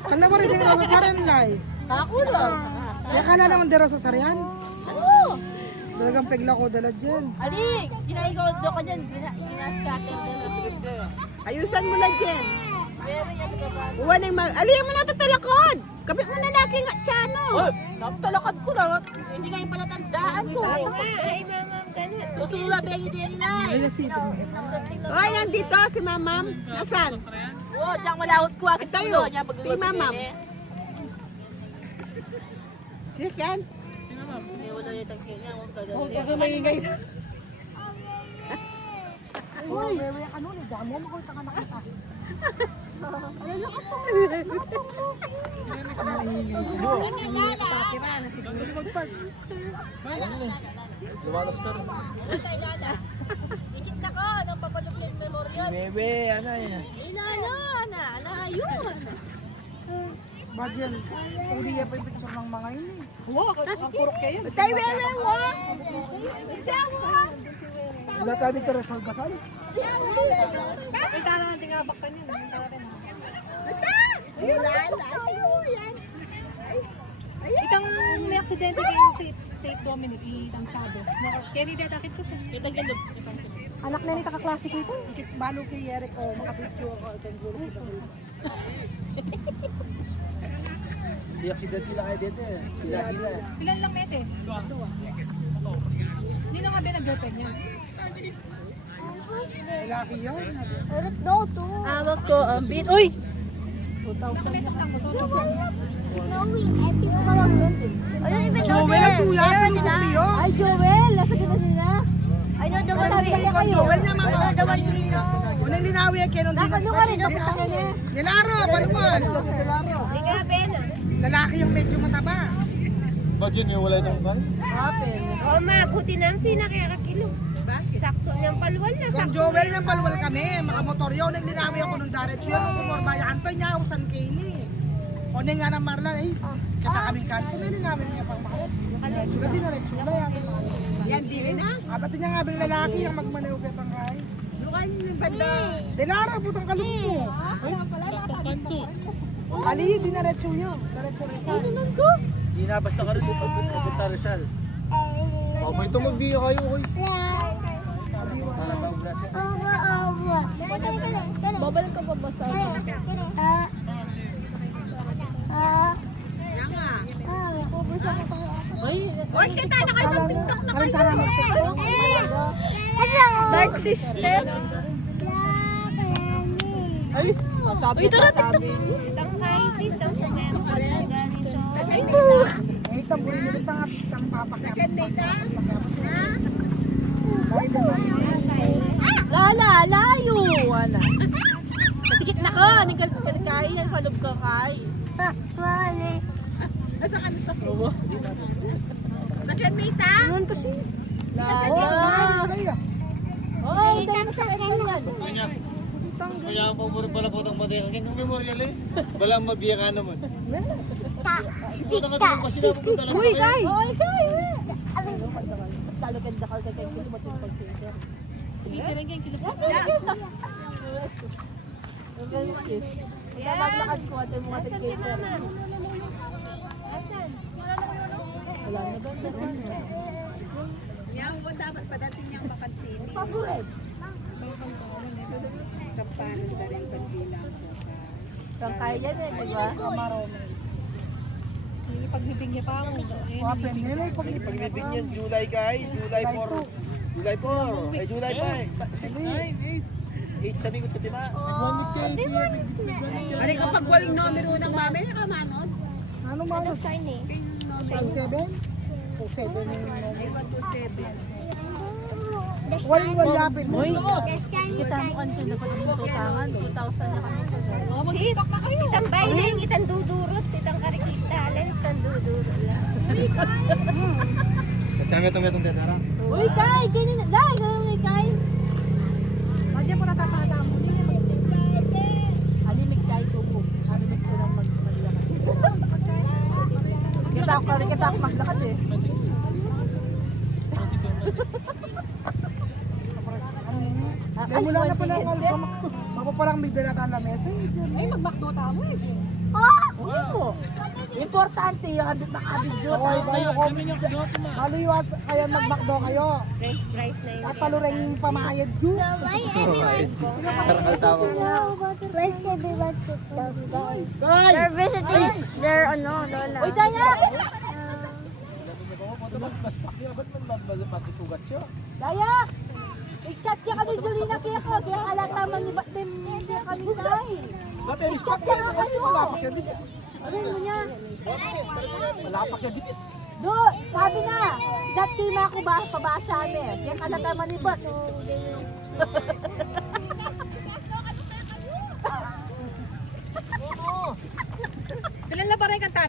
Kala mo rin yung sa sarian lai. Ako lang. Kaya kala naman dero sa sarian. Ano? Talagang pegla ko dala dyan. Ali, kinaigaw daw ka dyan. Ginascatter na. Ayusan mo lang, Jen. Pero yan ka ba? Uwan ang aliyan mo na ito talakod. Kapit mo na laki nga tsano. Oh, natalakad ko lang. Hindi kayo palatandaan ko. Ay, mamam ka na. Susula, begi din na. Ay, lasipin mo. Hoy, nandito si Mamam. Nasaan? Oh, diyan malawot ko. Akit Tayo. tayo. Niya Si Mamam. Sige, yan. Wala yung tangkil niya. Huwag ka maingay. Uy, ano ni damo mo kung saka nakita. Lumalas ka rin. Ikit na ko ng Papalukin Memorial. Bebe, ano yan? Inala, ana, ayun. Badyan, uli pa yung picture ng mga yun eh. Wow, ang purok kayo. Tayo, bebe mo. Tsawa. Wala tayo dito rin sa gasal. Itang may aksidente kay Saint Dominic, itang Chavez. Kaya hindi natakit ko po. Itang ganda. Anak na ni kakaklase ko ito. Balo kay Eric o makapicture ko. Di aksidente lang kayo dito eh. Hila-hila. Ilan lang mete? Dua. Hindi na nga ba nag-girlfriend niya? Lalaki yun. Awak ko ang beat. Uy! Nakumetok lang mo to. Joel at Suya, sa lubong niyo. Ay, Joel! Nasa ka na sila? I know the Sa one lubong ko, Joel na I mga. know the one we know. Unang linawi yan, kaya nung Ano ka rin? Kapit ka niya. Nilaro, balukon. Hindi ka ben. Lalaki yung medyo mataba. Imagine yung wala itong kan? Oh, ma, buti na ang sina kaya kakilo. Sakto niyang palwal na. Kung Joel ng palwal kami, mga motor yun, nang linawi ako nung diretso yun, nung kumorma yan, pa niya, usan kini. O na nga ng Marla, eh, kita kaming kanto, na linawi niya pang makot. Diretso na din, diretso na yan. Yan, dili na. Abat niya nga bang lalaki yung magmanewgat ang kay. Lukan yung banda. Dilara, butang kalong mo. Ali, dinaretso niya. Diretso na sa. Di na, basta ka rin yung pagpunta Rizal. Oh, may tumagbiya kayo, oy. Babal ka pa ba sa Hoy, kita na kayo mag-tiktok na Karin tara mag-tiktok. Dark system. Ay, Sabi ito na TikTok. Itang crisis, itang ay, tambuhin mo rin tang papakyapas na. Ay, gano'n. Lala, layo. Ana. Masikit na ka. Anong kalikain yan? Palog ka kay. Sakyan, Mita. Lala. Ay, Oh, dahil masakit mo yan. Kanya. Mas kaya ang pabor pala po itong matay. Ang memorial eh. Wala ang mabiya ka naman. Puta ka din kasi na pupunta lang kayo. Oh, ikaw. Talo ka dakal ka kayo. Tumating pag-filter. Tingin yung kilip. Kaya maglakad ko at yung mga tig-filter. Wala na ba? Yan, huwag dapat padating niyang makantini. Favorite. Sampanan na rin bandila. Kang kaya yan eh, di ba? Pagbibig niya pa ako. Wapen nila, Paglibig niyan, July kay, July 4. July 4, ay July 5. 8 sabi ko sa tima. Ano kapag waling numero ng mami, nakamanod? Ano mga sign eh. 7? O 7 yung Ay, 127. waling walyapin mo. Uy, kita mo kanto na pati yung tutangan. 2,000 na kami sa gano'n. Sis, itang bailing, itang dudurot, itang karikita, lens, itang dudurot lang. Kaya metong tetara. Uy, Kai! Ganyan na! Lai! Ganyan na, Kai! Bagyan mo natatata mo. Alimig Kai, tubo. Alimig ko lang maglakad. Kita ako maglakad eh. May mula na pala, mapapalang may dala ka na message. Ay, magbakdo tamo eh, Jim. Oo. Importante yung makabidyo Okay, tayo. kayo ko. Maliwas kayo mag-McDo kayo. French fries na yun. At paluring pamayad yun. Why everyone Where's everyone sit down, guys? They're visiting their lola. Uy, Daya! Daya! I-chat ka kami Jolina kaya ko. Kaya kalataman ni Batim. Hindi kami tayo. I-chat ka nga kayo. Ano mo niya? Do, sabi na. Dat team ako ba pabasa amin. Kaya kalataman ni Bat.